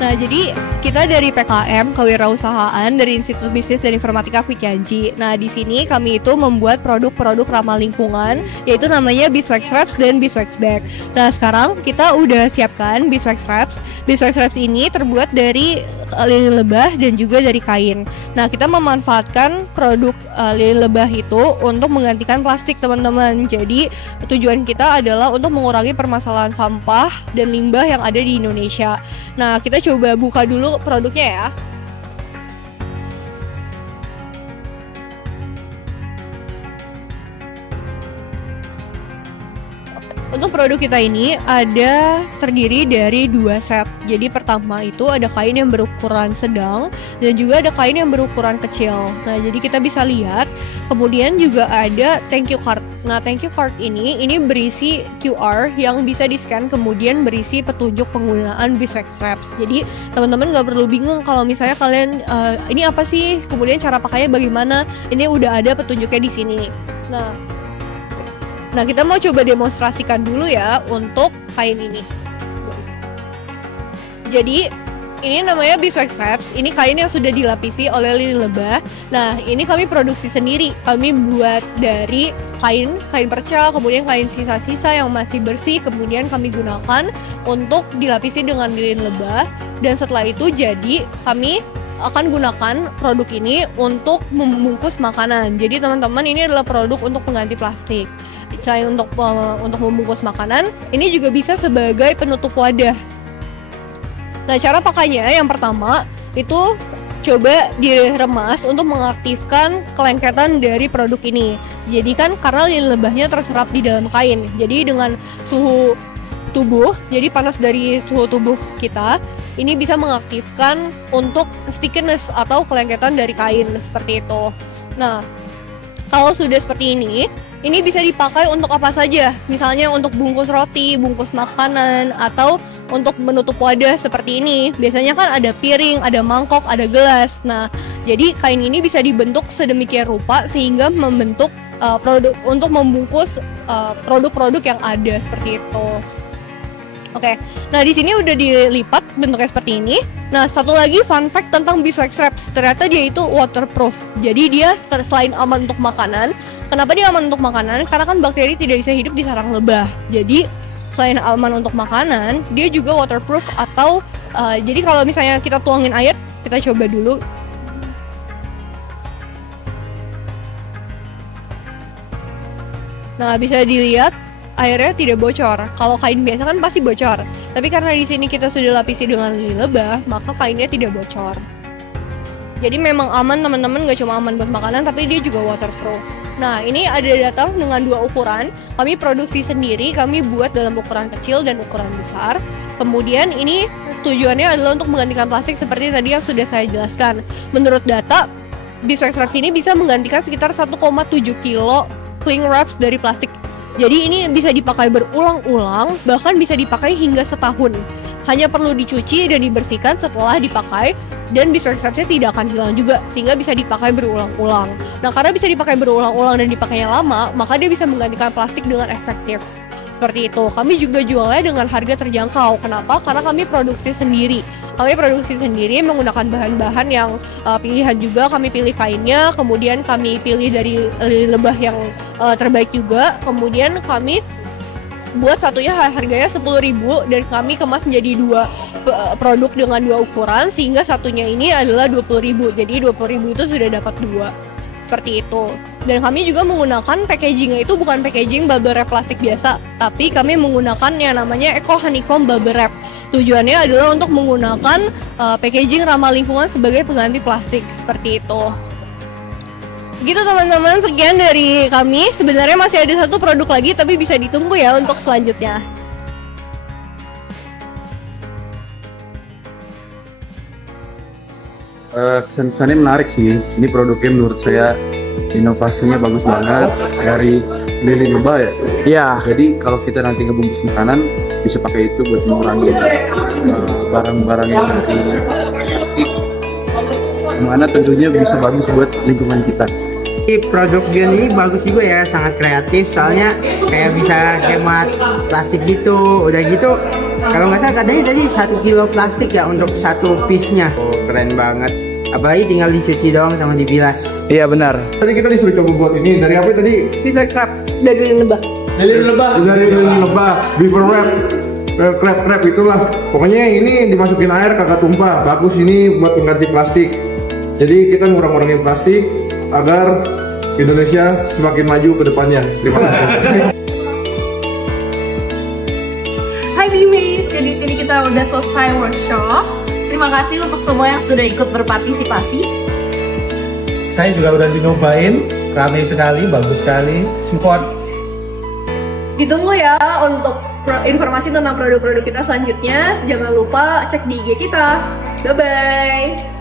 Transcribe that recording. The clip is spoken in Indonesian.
Nah, jadi kita dari PKM Kewirausahaan dari Institut Bisnis dan Informatika Fikyanji. Nah, di sini kami itu membuat produk-produk ramah lingkungan, yaitu namanya Beeswax Wraps dan Beeswax Bag. Nah, sekarang kita udah siapkan Beeswax Wraps. Beeswax Wraps ini terbuat dari lilin lebah dan juga dari kain. Nah, kita memanfaatkan produk lilin lebah itu untuk menggantikan plastik, teman-teman. Jadi, tujuan kita adalah untuk mengurangi permasalahan sampah dan limbah yang ada di Indonesia. Nah, kita coba buka dulu produknya ya. Untuk produk kita ini terdiri dari 2 set. Jadi pertama itu ada kain yang berukuran sedang dan juga ada kain yang berukuran kecil. Nah, jadi kita bisa lihat. Kemudian juga ada thank you card. Nah, thank you card ini berisi QR yang bisa di-scan, kemudian berisi petunjuk penggunaan Beeswax Wraps. Jadi teman-teman nggak perlu bingung kalau misalnya kalian ini apa sih, kemudian cara pakainya bagaimana. Ini udah ada petunjuknya di sini. Nah, kita mau coba demonstrasikan dulu ya untuk kain ini. Jadi, ini namanya Beeswax Wraps. Ini kain yang sudah dilapisi oleh lilin lebah. Nah, ini kami produksi sendiri. Kami buat dari kain perca, kemudian kain sisa-sisa yang masih bersih, kemudian kami gunakan untuk dilapisi dengan lilin lebah. Dan setelah itu jadi kami akan gunakan produk ini untuk membungkus makanan. Jadi teman-teman, ini adalah produk untuk pengganti plastik. Selain untuk membungkus makanan, ini juga bisa sebagai penutup wadah. Nah, cara pakainya yang pertama itu coba diremas untuk mengaktifkan kelengketan dari produk ini. Jadi kan karena lilin lebahnya terserap di dalam kain. Jadi dengan suhu tubuh, jadi panas dari suhu tubuh kita, ini bisa mengaktifkan untuk stickiness atau kelengketan dari kain seperti itu. Nah, kalau sudah seperti ini bisa dipakai untuk apa saja. Misalnya untuk bungkus roti, bungkus makanan, atau untuk menutup wadah seperti ini. Biasanya kan ada piring, ada mangkok, ada gelas. Nah, jadi kain ini bisa dibentuk sedemikian rupa sehingga membentuk produk untuk membungkus produk-produk yang ada seperti itu. Oke, nah di sini udah dilipat bentuknya seperti ini. Nah, satu lagi fun fact tentang Beeswax Wraps, ternyata dia itu waterproof. Jadi dia selain aman untuk makanan, kenapa dia aman untuk makanan? Karena kan bakteri tidak bisa hidup di sarang lebah. Jadi selain aman untuk makanan, dia juga waterproof atau jadi kalau misalnya kita tuangin air, kita coba dulu. Nah, bisa dilihat airnya tidak bocor. Kalau kain biasa kan pasti bocor. Tapi karena di sini kita sudah lapisi dengan lilin lebah, maka kainnya tidak bocor. Jadi memang aman teman-teman, nggak cuma aman buat makanan, tapi dia juga waterproof. Nah, ini ada datang dengan 2 ukuran. Kami produksi sendiri, kami buat dalam ukuran kecil dan ukuran besar. Kemudian ini tujuannya adalah untuk menggantikan plastik seperti tadi yang sudah saya jelaskan. Menurut data, Beeswax Wraps ini bisa menggantikan sekitar 1,7 kilo cling wraps dari plastik. Jadi ini bisa dipakai berulang-ulang, bahkan bisa dipakai hingga setahun. Hanya perlu dicuci dan dibersihkan setelah dipakai, dan Beeswax Wraps-nya tidak akan hilang juga, sehingga bisa dipakai berulang-ulang. Nah, karena bisa dipakai berulang-ulang dan dipakainya lama, maka dia bisa menggantikan plastik dengan efektif. Seperti itu. Kami juga jualnya dengan harga terjangkau. Kenapa? Karena kami produksi sendiri. Kami produksi sendiri menggunakan bahan-bahan yang pilihan juga. Kami pilih kainnya, kemudian kami pilih dari lilin lebah yang terbaik juga. Kemudian kami buat satunya harganya 10.000 dan kami kemas menjadi 2 produk dengan 2 ukuran, sehingga satunya ini adalah 20.000. Jadi 20.000 itu sudah dapat 2. Seperti itu. Dan kami juga menggunakan packagingnya itu bukan packaging bubble wrap plastik biasa, tapi kami menggunakan yang namanya Eco Honeycomb Bubble Wrap. Tujuannya adalah untuk menggunakan packaging ramah lingkungan sebagai pengganti plastik. Seperti itu. Gitu teman-teman, sekian dari kami. Sebenarnya masih ada 1 produk lagi, tapi bisa ditunggu ya untuk selanjutnya. Kesan-kesannya menarik sih. Ini produknya menurut saya inovasinya bagus banget, dari lilin lebah ya. Iya. Jadi kalau kita nanti ngebungkus makanan bisa pakai itu buat mengurangi barang-barang yang masih plastik, mana tentunya bisa bagus buat lingkungan kita. Produk Bion ini bagus juga ya, sangat kreatif soalnya kayak bisa hemat plastik gitu. Udah gitu kalau nggak salah katanya tadi 1 kilo plastik ya untuk satu piece-nya. Oh, keren banget. Apalagi tinggal dicuci doang sama dibilas. Iya benar. Tadi kita disuruh coba buat ini dari apa tadi? Beaver crab dari lilin lebah. Dari lilin lebah, beaver wrap. Crab itulah. Pokoknya ini dimasukin air kagak tumpah. Bagus ini buat pengganti plastik. Jadi kita ngurang-ngurangin plastik agar Indonesia semakin maju ke depannya. Terima kasih. Hai Bimis, jadi sini kita udah selesai workshop. Terima kasih untuk semua yang sudah ikut berpartisipasi. Saya juga udah nyobain, ramai sekali, bagus sekali, support. Ditunggu ya untuk informasi tentang produk-produk kita selanjutnya. Jangan lupa cek di IG kita. Bye-bye.